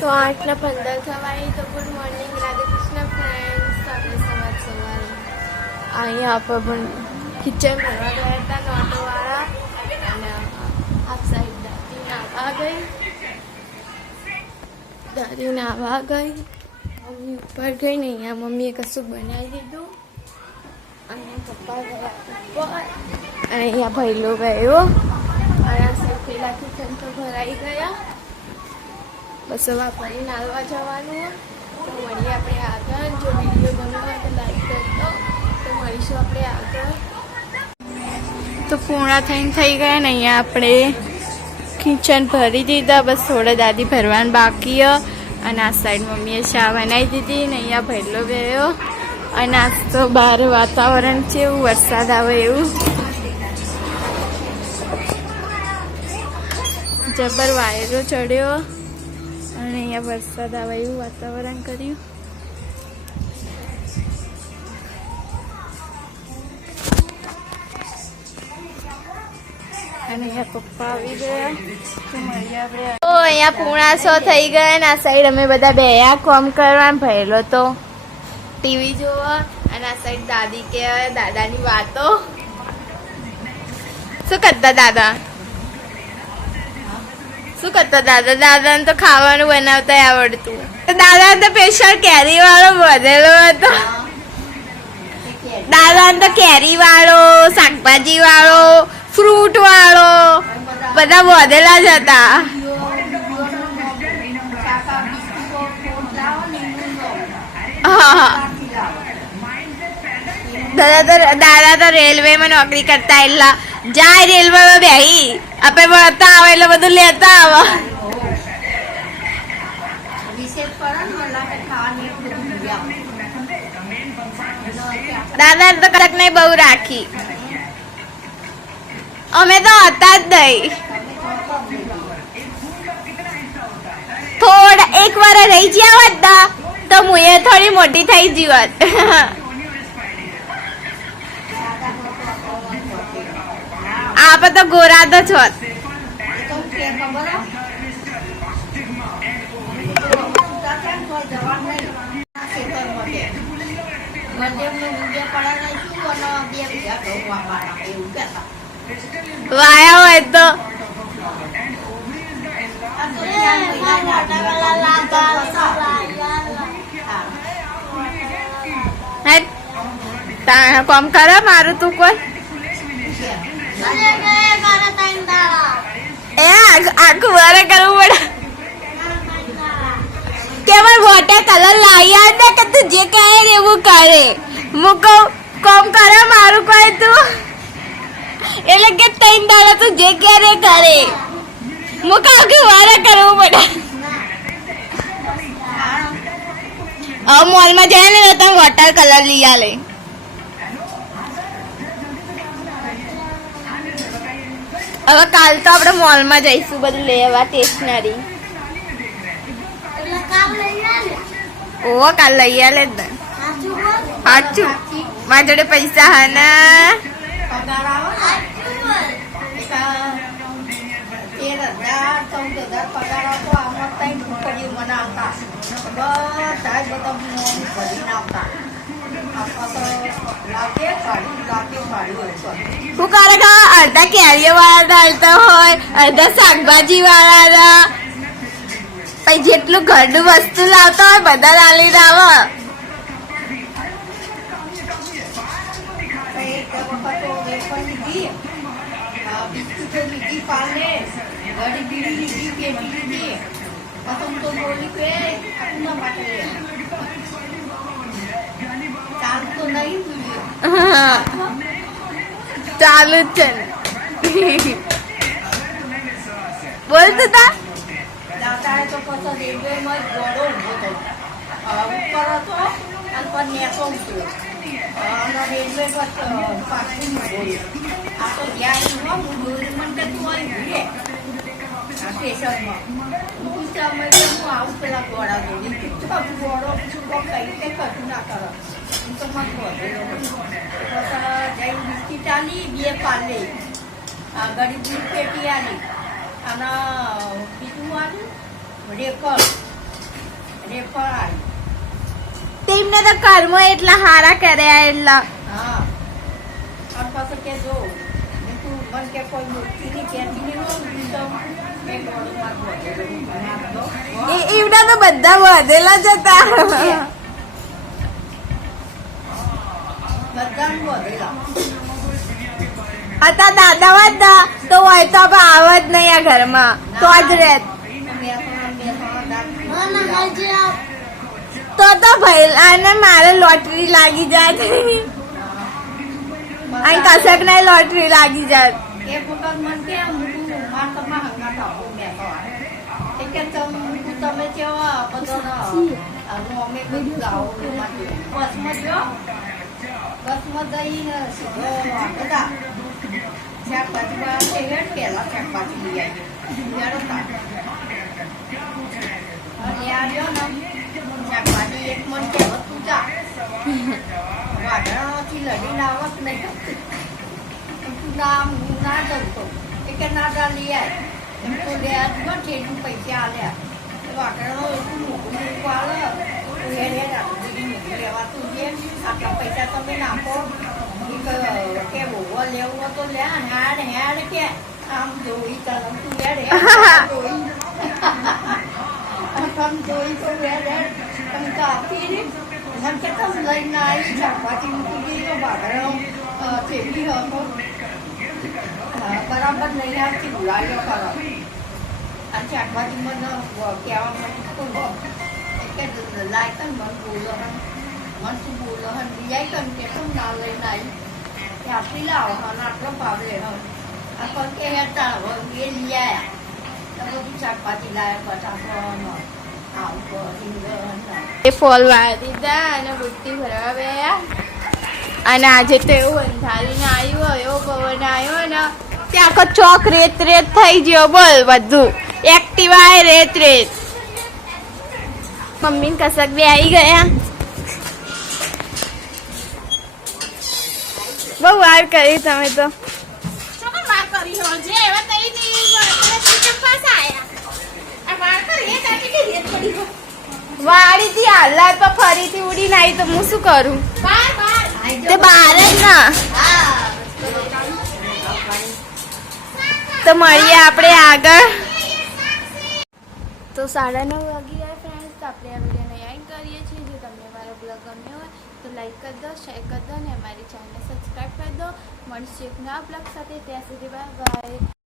તો 8:15 થવાય. તો good morning, Radhe Krishna friends. તો આપણે સવાર અહીંયા આપણે પણ કિચન ભરવા ગયા હતા નોટોવાળા, અને આ સાઈડ દાદી નાવા ગઈ. મમ્મી ઉપર ગઈ ને અહીંયા મમ્મીએ કશું બનાવી દીધું, અને પપ્પા ગયા ઉપર, અને અહીંયા ભૈલો ગયો, અને આ સાઈડ પેલા કિચન તો ભરાઈ ગયા. બસ હવે ફરી નાલવા જવાનું. તો મળીએ આપણે આગળ. જો વિડીયો ગમ્યો હોય તો લાઈક કરજો. તો મળીશું આપણે આગળ. તો પૂર્ણ થઈને થઈ ગયા ને અહીંયા આપણે કિચન ભરી દીધા. બસ થોડા દાદી ભરવાનું બાકી. અને આ સાઈડ મમ્મીએ ચા બનાવી દીધી ને અહીંયા ભરેલો ગયો. અને આજ તો બહાર વાતાવરણ છે એવું, વરસાદ આવે એવું. જબર વાયરો ચડ્યો અને અહીંયા વરસાદ આવે એવું વાતાવરણ કર્યું. અને અહીંયા પપ્પા આવી ગયા. તો મળીએ આપણે. તો અહીંયા પૂર્ણાસો થઈ ગયા ને આ સાઈડ અમે બધા બેયા કોમ કરવા. ભરેલો તો ટીવી જોવા, અને આ સાઈડ દાદી કે દાદાની વાતો. શું કરતા દાદા? શું કરતા દાદા? દાદાને તો ખાવાનું બનાવતા આવડતું. દાદા તો સ્પેશિયલ કેરી વાળો વધેલો હતો. દાદાને તો કેરી વાળો, શાકભાજી વાળો, ફ્રૂટ વાળો બધા વધેલા જ હતા. દાદા તો રેલવેમાં નોકરી કરતા, એટલા જાય રેલવેમાં બેહી આપણે વળતા આવે એટલે બધું લેતા આવે. દાદા તો કડક નહીં બહુ રાખી. અમે તો હતા જ નહીં. થોડા એક વાર રહી ગયા હોત તો હું એ થોડી મોટી થઈ જીવત. આપ તો ગોરા તો છો. વાયા હોય તો કોમ કરે મારું તું કોઈ આખું વારે કરવું પડે. કે વોટર કલર લાવી ને કે તું જે કહે એવું કરે. હું કહું કોમ કરે મારું કોઈ તું, એટલે કે 3 દાડા તું જે ક્યારે કરે. હું કહું કે વારે કરવું પડે. હવે મોલમાં જાય ને તો વોટર કલર લઈ આલે. હવે કાલ તો આપણે મોલમાં જઈશું બધું લેવા, સ્ટેશનરી. ઓ કાલ લઈ આલે જ ને. સાચું મારી જોડે પૈસા હા ને. શું કરે અડધા કેરીઓ વાળા ડાલતા હોય, અડધા શાકભાજી વાળા. પછી જેટલું ઘરનું વસ્તુ લાવતા હોય બધા ડાલી લાવો. ચાલુ જ છે ને. બોલતું તા ગરીબ પેટી આલી અને બીજું આલ્યું રેકર તેમને તો કર્મો એટલા હારા કર્યા એટલા એવડા તો બધા વધેલા જ હતા દાદા હતા તો હોય તો આપણે આવત નહીં આ ઘરમાં તો જ રહેત તો ભાઈ અને મારે લોટરી લાગી જાય અહીં કશક નહીં લોટરી લાગી જાય તમે કેવા બસમાં જઈને બધા શાકભાજી પેલા શાકભાજી લઈ આવીએ શાકભાજી એક મન કહેવત પૂજા વાઘરાથી લડીને આવત નહીં તું ના જવું તો એ કે ના લઈ આય એમ તો લે ઠેઠું પૈસા આલ્યા વાઘરાનો એટલું મોટું મોટું આવે લેવાતું છે આટલા પૈસા તમે નાખો કે ભોગવા લેવું તો લે હેડ કે આમ જોઈ તું લે જોઈ તો લે તમે તો આપી એમ કે તમે લઈને આવી શાકભાજી મૂકી ગઈ ભાગરો ચેપી હતો બરાબર લઈને આવતી ભૂલાયો કરો અને શાકભાજી મને કહેવા માટે લાયક મન બોલો મન શું બોલો હન બીજા કમ કે તું ના લઈને આવી કે આપી લાવો હન આટલો ભાવ લે હન આ પણ કે હેતા એ લઈ આવ્યા તો બધું શાકભાજી લાયા બટાકો એ ફોલ વાળા દીધા અને બુટ્ટી ભરવા ગયા અને આજે તો એવું અંધારીને આવ્યું એવો પવન આવ્યો ને ત્યાં આખો ચોક રેત થઈ ગયો બોલ બધું એક્ટિવા રેત મમ્મી કસક બી આવી ગયા બહુ વાર કરી તમે તો વાળી થી હાલત પર ફરીથી ઉડીને આવી તો હું શું કરું તે બહાર જ ના તો મળીએ આપણે આગળ તો 9:30 વાગી ગયા ફ્રેન્ડ્સ તો આપણે આ વિડીયોને એન્ડ કરીએ છીએ જો તમને મારો બ્લોગ ગમ્યો હોય તો લાઈક કરી દો શેર કરી દો અને અમારી ચેનલને સબસ્ક્રાઈબ કરી દો મળીશું એક નવા બ્લોગ સાથે ત્યાં સુધી બાય બાય